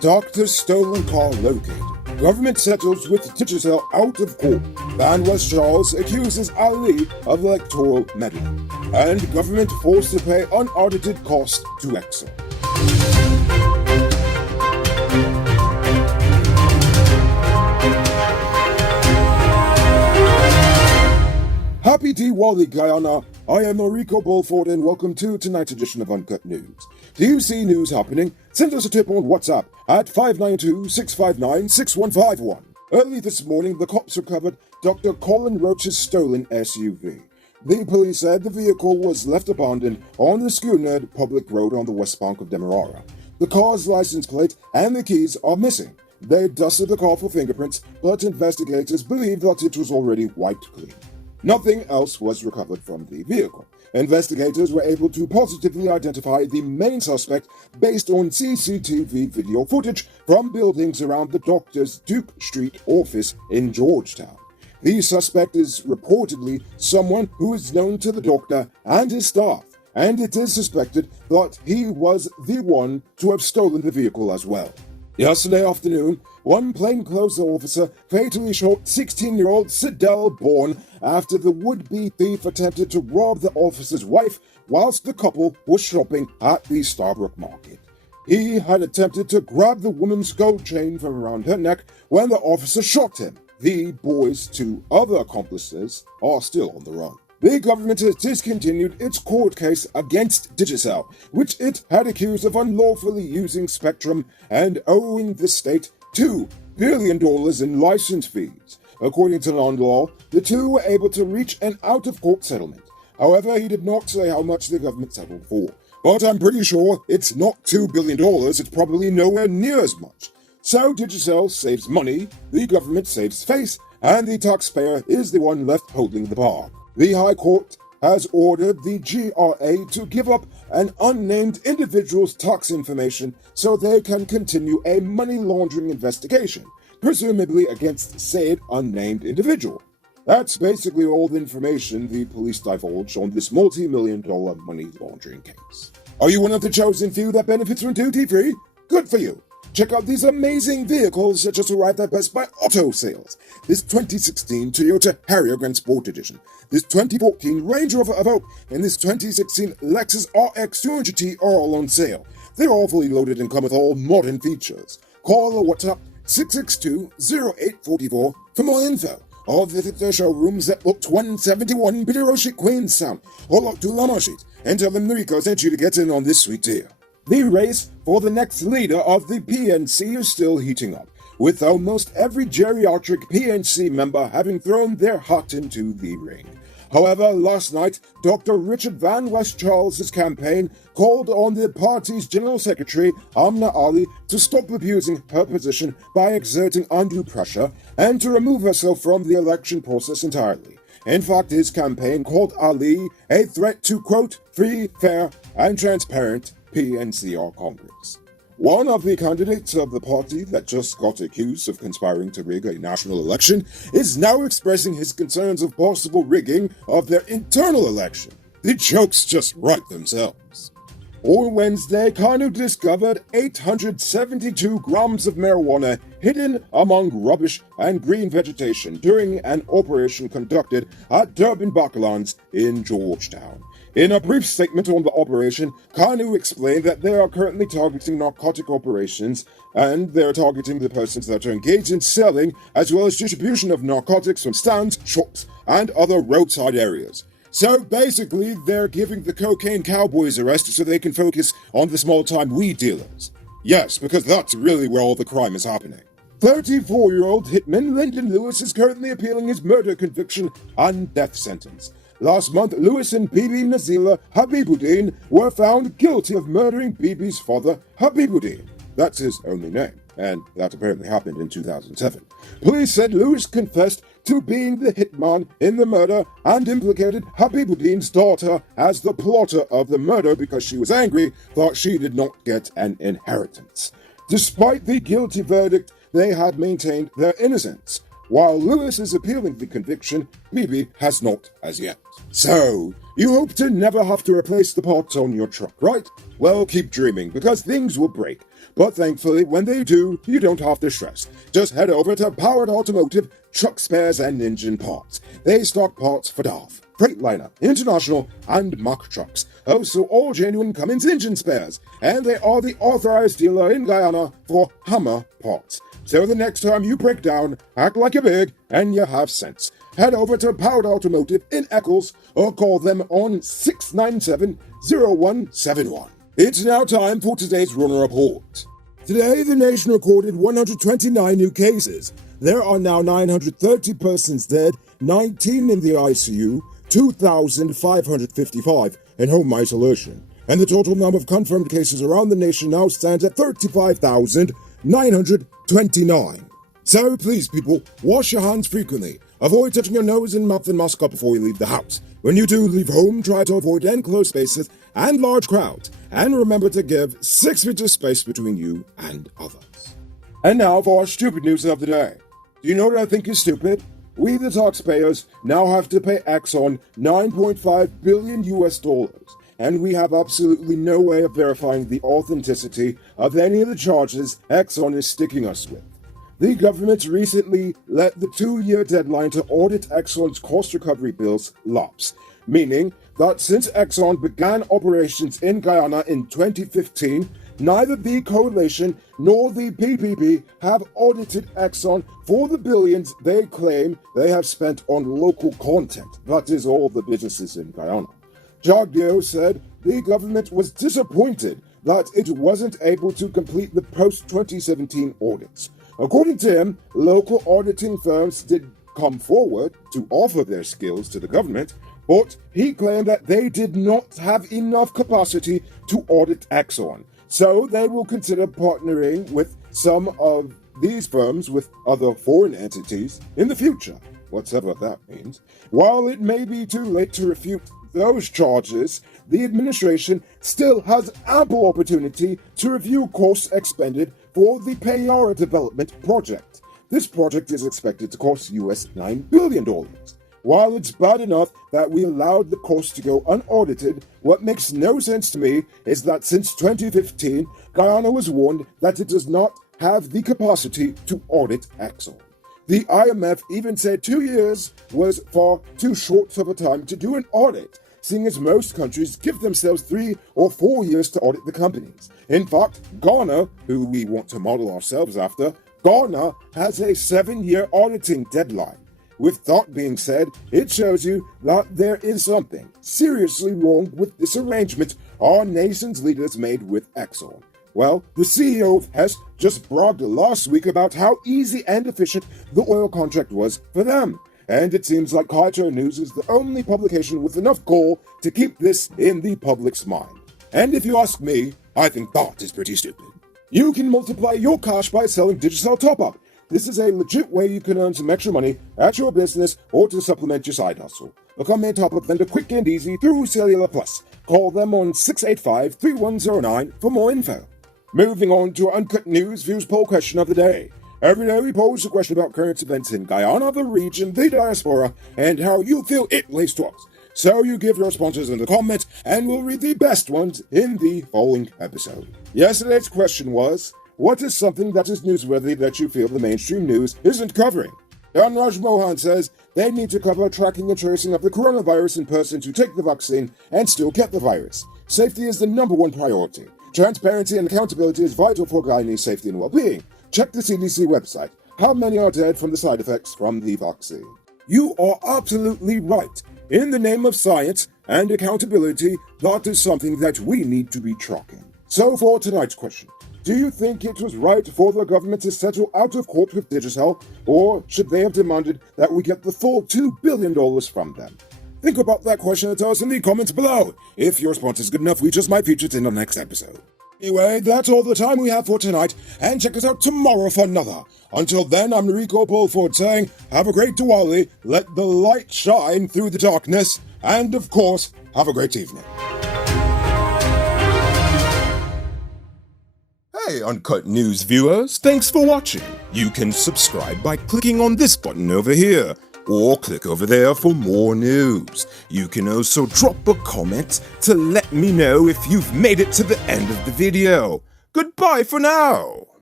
Doctor's stolen car located. Government settles with Digicel out of court. Van West Charles accuses Ali of electoral meddling. And government forced to pay unaudited cost to Exxon. Happy Diwali, Guyana. I am Enrico Bulford and welcome to tonight's edition of Uncut News. Do you see news happening? Send us a tip on WhatsApp at 592-659-6151. Early this morning, the cops recovered Dr. Colin Roach's stolen SUV. The police said the vehicle was left abandoned on the Schooner public road on the west bank of Demerara. The car's license plate and the keys are missing. They dusted the car for fingerprints, but investigators believe that it was already wiped clean. Nothing else was recovered from the vehicle. Investigators were able to positively identify the main suspect based on CCTV video footage from buildings around the doctor's Duke Street office in Georgetown. The suspect is reportedly someone who is known to the doctor and his staff, and it is suspected that he was the one to have stolen the vehicle as well. Yesterday afternoon, one plainclothes officer fatally shot 16-year-old Sidel Bourne after the would-be thief attempted to rob the officer's wife whilst the couple was shopping at the Starbrook Market. He had attempted to grab the woman's gold chain from around her neck when the officer shot him. The boy's two other accomplices are still on the run. The government has discontinued its court case against Digicel, which it had accused of unlawfully using spectrum and owing the state $2 billion in license fees. According to non-law, the two were able to reach an out-of-court settlement. However, he did not say how much the government settled for. But I'm pretty sure it's not $2 billion, it's probably nowhere near as much. So Digicel saves money, the government saves face, and the taxpayer is the one left holding the bag. The High Court has ordered the GRA to give up an unnamed individual's tax information so they can continue a money laundering investigation, presumably against said unnamed individual. That's basically all the information the police divulged on this multi-million-dollar money laundering case. Are you one of the chosen few that benefits from duty-free? Good for you! Check out these amazing vehicles that just arrived at Best Buy Auto Sales. This 2016 Toyota Harrier Grand Sport Edition, this 2014 Range Rover Evoque, and this 2016 Lexus RX 200T are all on sale. They're all fully loaded and come with all modern features. Call or WhatsApp 662-0844 for more info, or visit their showrooms at Lot 171 Bidiroshi, Queenstown, or Lot 2 Lama Street, and tell them Rico sent you to get in on this sweet deal. The race for the next leader of the PNC is still heating up, with almost every geriatric PNC member having thrown their hat into the ring. However, last night, Dr. Richard Van West Charles' campaign called on the party's General Secretary, Amna Ali, to stop abusing her position by exerting undue pressure and to remove herself from the election process entirely. In fact, his campaign called Ali a threat to, quote, free, fair, and transparent PNCR Congress. One of the candidates of the party that just got accused of conspiring to rig a national election is now expressing his concerns of possible rigging of their internal election. The jokes just write themselves. On Wednesday, Kanu discovered 872 grams of marijuana hidden among rubbish and green vegetation during an operation conducted at Durban Bacalands in Georgetown. In a brief statement on the operation, Kanu explained that they are currently targeting narcotic operations and they're targeting the persons that are engaged in selling as well as distribution of narcotics from stands, shops, and other roadside areas. So basically, they're giving the cocaine cowboys a rest so they can focus on the small-time weed dealers. Yes, because that's really where all the crime is happening. 34-year-old hitman Lyndon Lewis is currently appealing his murder conviction and death sentence. Last month, Lewis and Bibi Nazila Habibuddin were found guilty of murdering Bibi's father, Habibuddin. That's his only name, and that apparently happened in 2007. Police said Lewis confessed to being the hitman in the murder and implicated Habibuddin's daughter as the plotter of the murder because she was angry that she did not get an inheritance. Despite the guilty verdict, they had maintained their innocence. While Lewis is appealing the conviction, Bibi has not as yet. So, you hope to never have to replace the parts on your truck, right? Well, keep dreaming, because things will break. But thankfully, when they do, you don't have to stress. Just head over to Powered Automotive, truck spares and engine parts. They stock parts for DAF, Freightliner, International, and Mack trucks. Also, all genuine Cummins engine spares. And they are the authorized dealer in Guyana for Hummer parts. So the next time you break down, act like you're big and you have sense. Head over to Powered Automotive in Eccles or call them on 697-0171. It's now time for today's Runner Report. Today, the nation recorded 129 new cases. There are now 930 persons dead, 19 in the ICU, 2,555 in home isolation. And the total number of confirmed cases around the nation now stands at 35,929. So please, people, wash your hands frequently. Avoid touching your nose and mouth and mask up before you leave the house. When you do leave home, try to avoid enclosed spaces and large crowds. And remember to give 6 feet of space between you and others. And now for our stupid news of the day. Do you know what I think is stupid? We, the taxpayers, now have to pay Exxon $9.5 billion US, and we have absolutely no way of verifying the authenticity of any of the charges Exxon is sticking us with. The government recently let the 2-year deadline to audit Exxon's cost recovery bills lapse, meaning that since Exxon began operations in Guyana in 2015, neither the coalition nor the PPP have audited Exxon for the billions they claim they have spent on local content, that is all the businesses in Guyana. Jagdeo said the government was disappointed that it wasn't able to complete the post-2017 audits. According to him, local auditing firms did come forward to offer their skills to the government, but he claimed that they did not have enough capacity to audit Exxon. So they will consider partnering with some of these firms with other foreign entities in the future, whatever that means. While it may be too late to refute those charges, the administration still has ample opportunity to review costs expended for the Payara development project. This project is expected to cost US $9 billion. While it's bad enough that we allowed the cost to go unaudited, what makes no sense to me is that since 2015, Guyana was warned that it does not have the capacity to audit Exxon. The IMF even said 2 years was far too short of a time to do an audit, seeing as most countries give themselves 3 or 4 years to audit the companies. In fact, Ghana, who we want to model ourselves after, Ghana has a 7-year auditing deadline. With that being said, it shows you that there is something seriously wrong with this arrangement our nation's leaders made with Exxon. Well, the CEO of Hess just bragged last week about how easy and efficient the oil contract was for them. And it seems like Kaito News is the only publication with enough gall to keep this in the public's mind. And if you ask me, I think that is pretty stupid. You can multiply your cash by selling Digicel Top-Up. This is a legit way you can earn some extra money at your business or to supplement your side hustle. Become a top-up vendor quick and easy through Cellular Plus. Call them on 685-3109 for more info. Moving on to our Uncut News Views poll question of the day. Every day we pose a question about current events in Guyana, the region, the diaspora, and how you feel it relates to us. So you give your responses in the comments, and we'll read the best ones in the following episode. Yesterday's question was, what is something that is newsworthy that you feel the mainstream news isn't covering? Raj Mohan says they need to cover tracking and tracing of the coronavirus in persons who take the vaccine and still get the virus. Safety is the #1 priority. Transparency and accountability is vital for Guyanese safety and well-being. Check the CDC website. How many are dead from the side effects from the vaccine? You are absolutely right. In the name of science and accountability, that is something that we need to be tracking. So for tonight's question, do you think it was right for the government to settle out of court with Digicel, or should they have demanded that we get the full $2 billion from them? Think about that question and tell us in the comments below. If your response is good enough, we just might feature it in the next episode. Anyway, that's all the time we have for tonight, and check us out tomorrow for another. Until then, I'm Rico Bulford saying, have a great Diwali, let the light shine through the darkness, and of course, have a great evening. Hi, Uncut News viewers. Thanks for watching. You can subscribe by clicking on this button over here, or click over there for more news. You can also drop a comment to let me know if you've made it to the end of the video. Goodbye for now.